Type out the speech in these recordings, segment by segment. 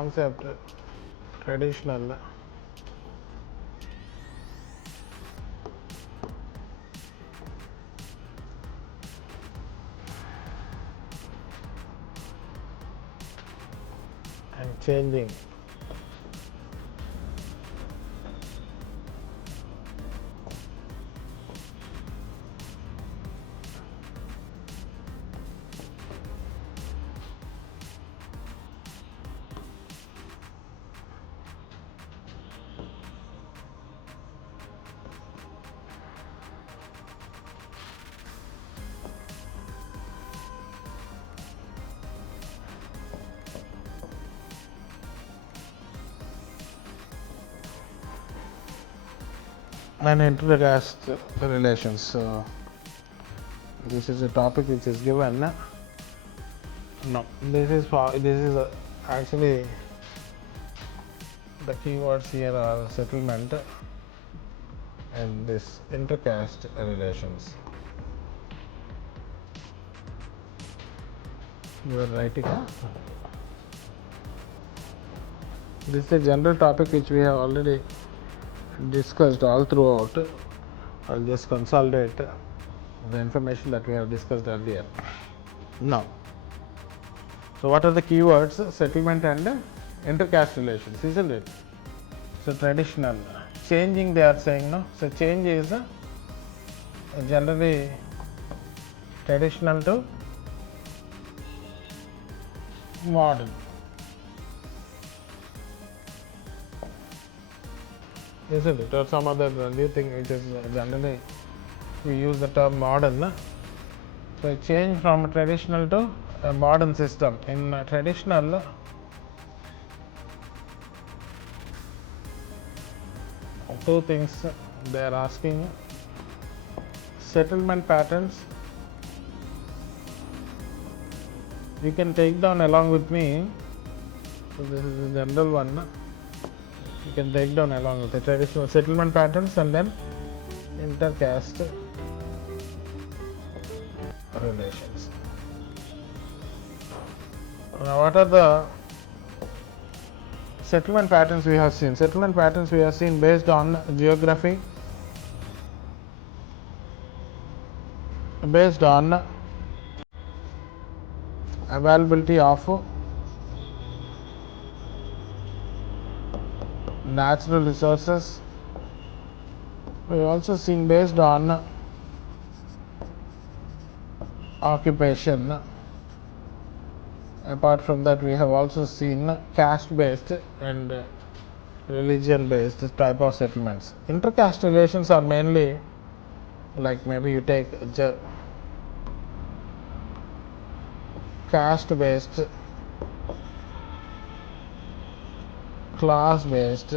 concept traditional and changing. And inter-caste relations. So this is a topic which is given. No, this is actually the keywords here are settlement and this inter-caste relations. You are writing. This is a general topic which we have already discussed all throughout. I'll just consolidate the information that we have discussed earlier. Now, so what are the keywords? Settlement and inter-caste relations, isn't it? So traditional, changing they are saying, no? So change is generally traditional to modern. Isn't it? Or some other new thing which is generally we use the term modern. So change from traditional to a modern system. In traditional, two things they are asking: settlement patterns. You can take down along with me. So this is the general one. You can take down along with the traditional settlement patterns and then inter-caste relations. Now, what are the settlement patterns we have seen? Settlement patterns we have seen based on geography, based on availability of natural resources. We have also seen based on occupation. Apart from that, we have also seen caste based and religion based type of settlements. Inter-caste relations are mainly like maybe you take caste based, class based,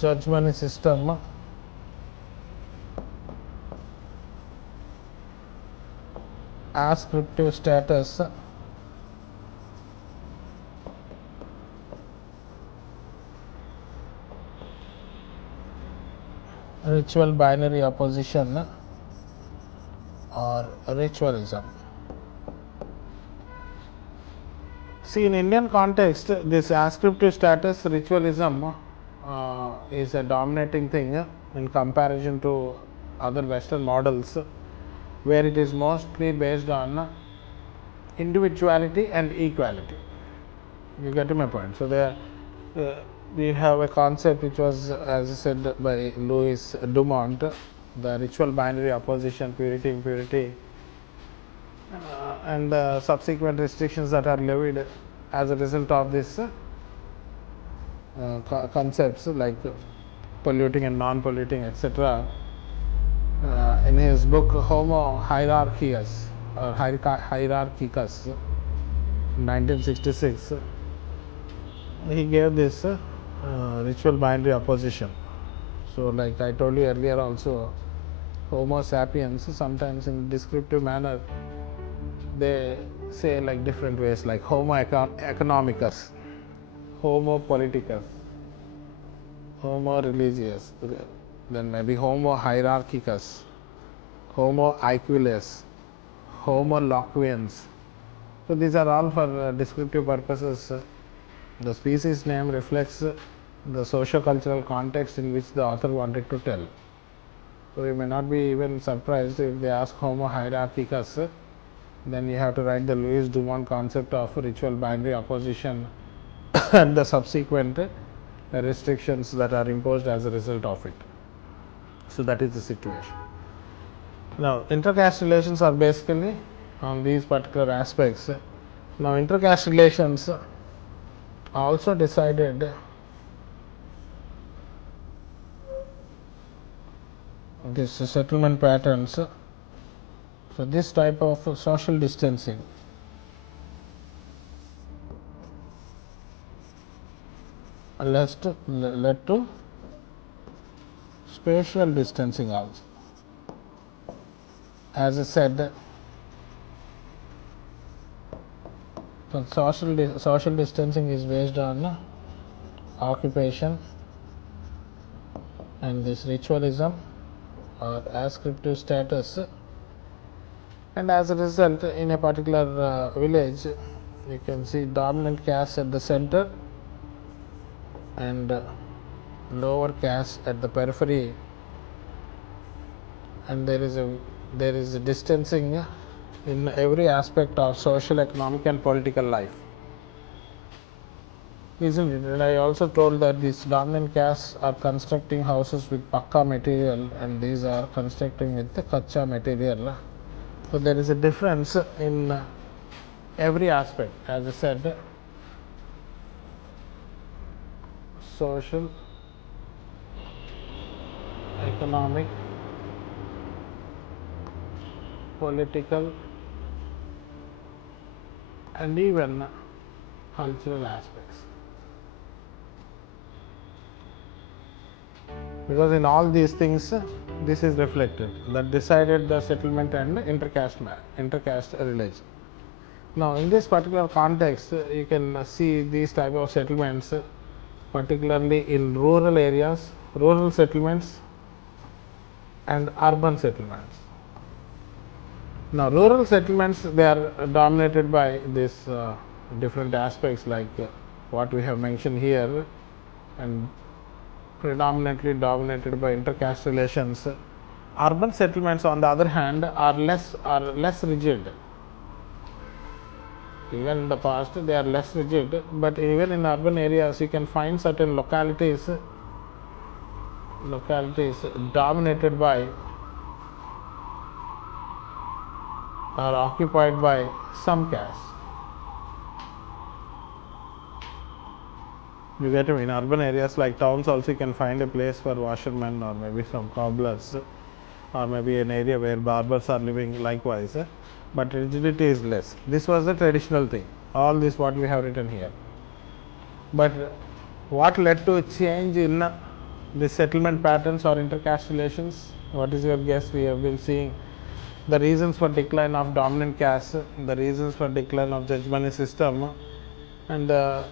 Jajmani system, ascriptive status, ritual binary opposition or ritualism. See, in Indian context, this ascriptive status ritualism is a dominating thing in comparison to other Western models, where it is mostly based on individuality and equality. You get my point? So there, we have a concept which was, as I said, by Louis Dumont, the ritual binary opposition, purity, impurity, and the subsequent restrictions that are levied as a result of this concepts like polluting and non-polluting, etc. In his book Homo Hierarchicus, 1966, he gave this ritual binary opposition. So like I told you earlier also, Homo sapiens, sometimes in descriptive manner they say like different ways, like Homo economicus, Homo politicus, Homo religious, then maybe Homo hierarchicus, Homo equilis, homoloquians. So these are all for descriptive purposes. The species name reflects the socio-cultural context in which the author wanted to tell. So you may not be even surprised if they ask Homo hierarchicus, then you have to write the Louis Dumont concept of ritual binary opposition and the subsequent restrictions that are imposed as a result of it. So that is the situation. Now inter-caste relations are basically on these particular aspects. Now inter-caste relations also decided this settlement patterns. So this type of social distancing led to spatial distancing also. As I said, so social distancing is based on occupation and this ritualism or ascriptive status, and as a result in a particular village you can see dominant caste at the center and lower caste at the periphery, and there is a distancing in every aspect of social, economic and political life, isn't it? And I also told that these dominant castes are constructing houses with pakka material and these are constructing with the kacha material. So there is a difference in every aspect, as I said, social, economic, political and even cultural aspects, because in all these things this is reflected that decided the settlement and inter-caste relation. Now in this particular context you can see these type of settlements particularly in rural areas, rural settlements and urban settlements. Now rural settlements, they are dominated by this different aspects like what we have mentioned here, and predominantly dominated by inter-caste relations. Urban settlements on the other hand are less rigid. Even in the past they are less rigid, but even in urban areas you can find certain localities dominated by or occupied by some caste. You get me? In urban areas like towns also you can find a place for washermen or maybe some cobblers or maybe an area where barbers are living likewise, but rigidity is less. This was the traditional thing, all this what we have written here. But what led to a change in the settlement patterns or inter-caste relations? What is your guess? We have been seeing the reasons for decline of dominant caste, the reasons for decline of Jajmani system, and the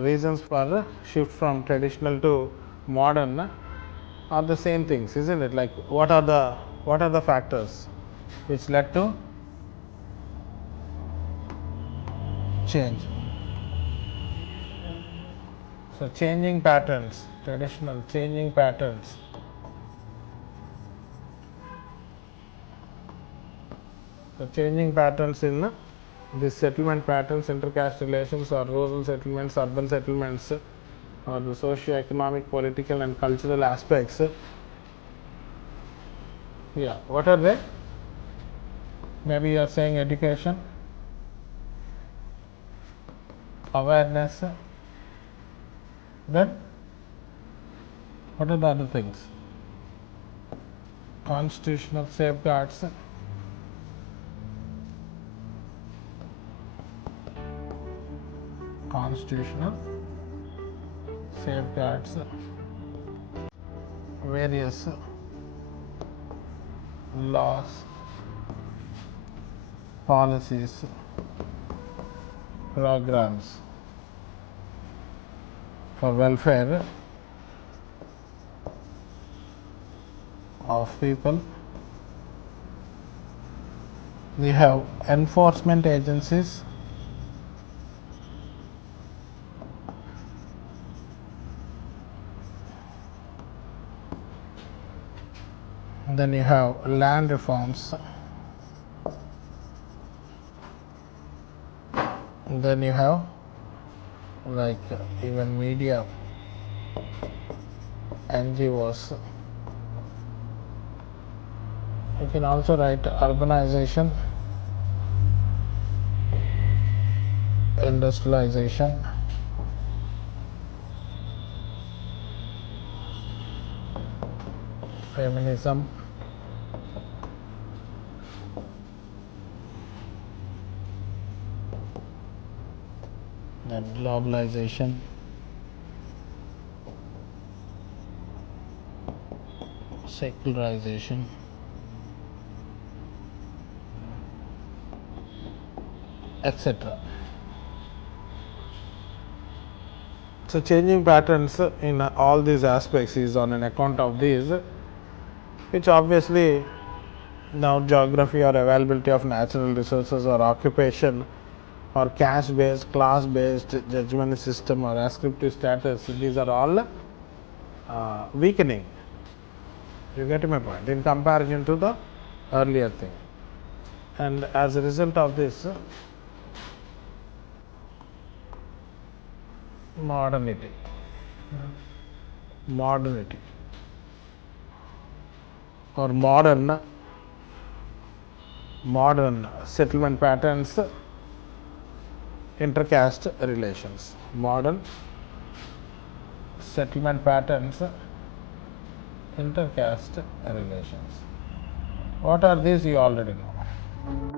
reasons for shift from traditional to modern are the same things, isn't it? Like what are the factors which led to change? So changing patterns, traditional changing patterns. So changing patterns in this settlement patterns, inter-caste relations or rural settlements, urban settlements, or the socio-economic, political and cultural aspects. Yeah, what are they? Maybe you are saying education, awareness, then what are the other things? Constitutional safeguards, various laws, policies, programs for welfare of people We have enforcement agencies, then you have land reforms, then you have like even media, NGOs. You can also write urbanization, industrialization, feminism, and globalization, secularization, etc. So changing patterns in all these aspects is on an account of these, which obviously now geography or availability of natural resources or occupation or caste based, class based, judgment system or ascriptive status, these are all weakening. You get my point, in comparison to the earlier thing. And as a result of this, modernity or modern settlement patterns, intercaste relations. Modern settlement patterns, intercaste relations. What are these? You already know.